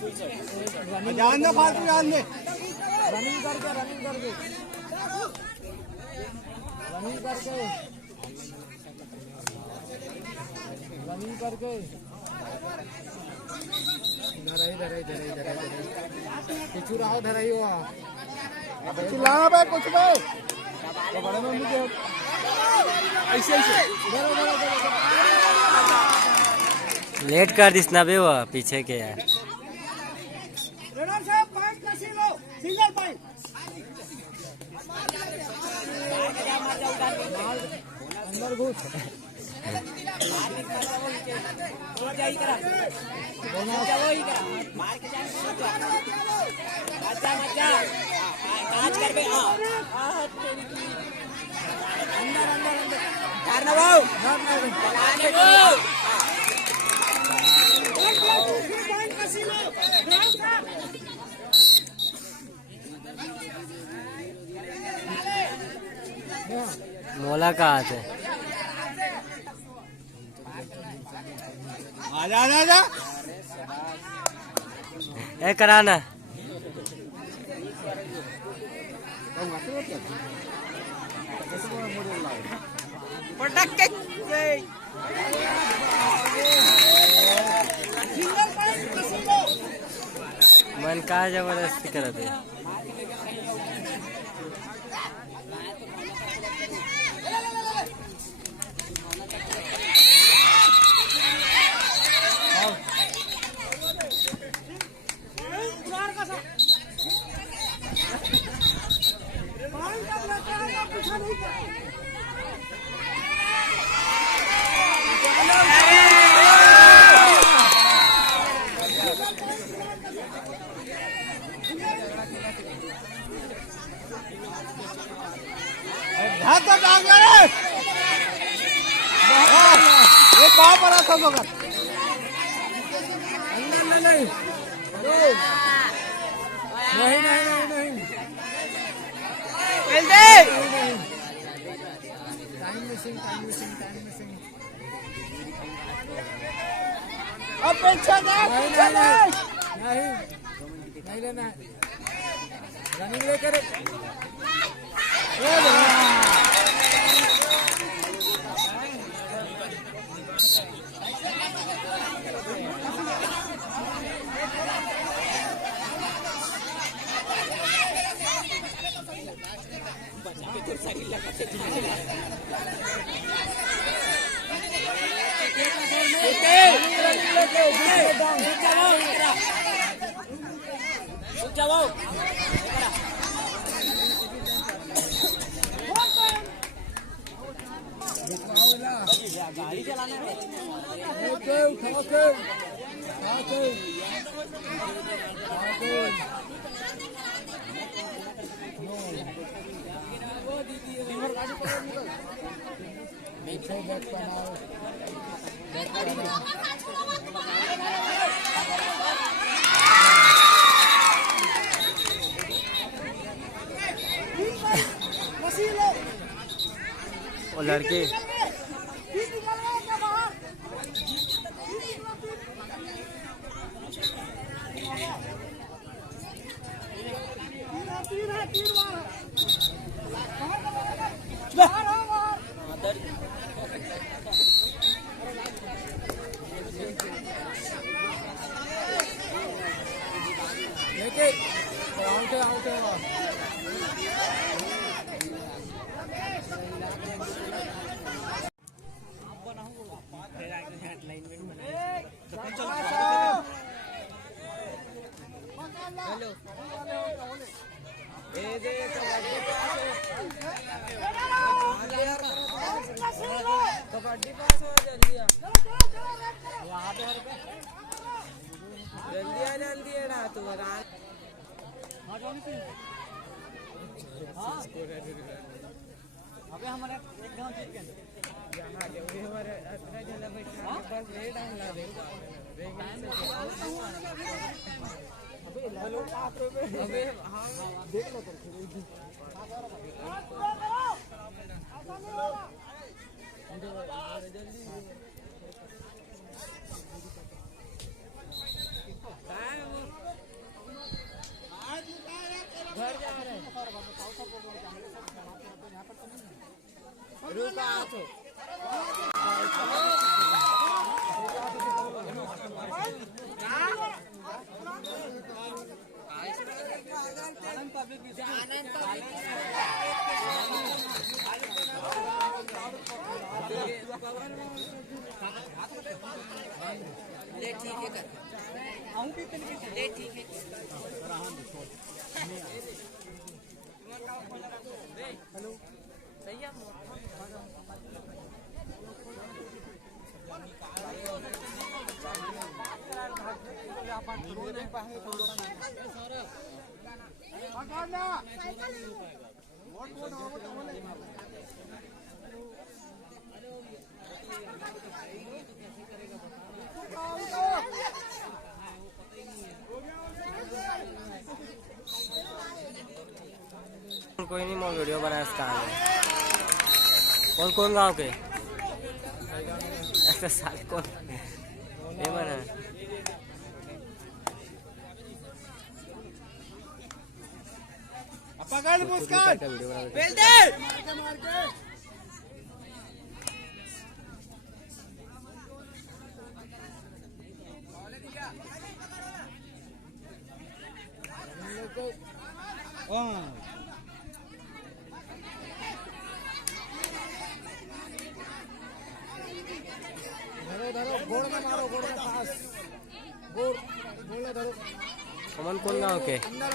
जान दो फालतू जान दे। रनिंग करके रनिंग करके रनिंग करके रनिंग करके पीछू रहो धराई हुआ चिल्लाना भाई कुछ भाई तो बड़े में मुझे ऐसे ऐसे लेट कर दिसना बे वो पीछे के यार। सिंगल पॉइंट अंदर घुस मोला कहाँ से आजा आजा आजा ए कराना मन का जबरदस्ती करत है। हाथ तो डाल गए ये कहाँ पर आता मगर नहीं नहीं नहीं नहीं नहीं टाइम मिसिंग अब पीछे नहीं लेना है रनिंग लेकर गाड़ी चलाने में वो लड़के कबड्डी पास हो जल्दी जल्दी है ना तू अबे हमारे एक गांव जीत गए यहाँ जो भी हमारे इतना जला बैठा बस रेड डालना अबे हाँ देख लो जल्दी कोई नहीं, मैं वीडियो बना इसका। कौन कौन गाँव के ऐसा साले कौन ये बना पकड़ मुस्कान वीडियो बना बेल दे मार के धरो धरो गोड़ में मारो, गोड़ में पास, गोड़ गोड़ में धरो। कौन कौन गाँव के अंदर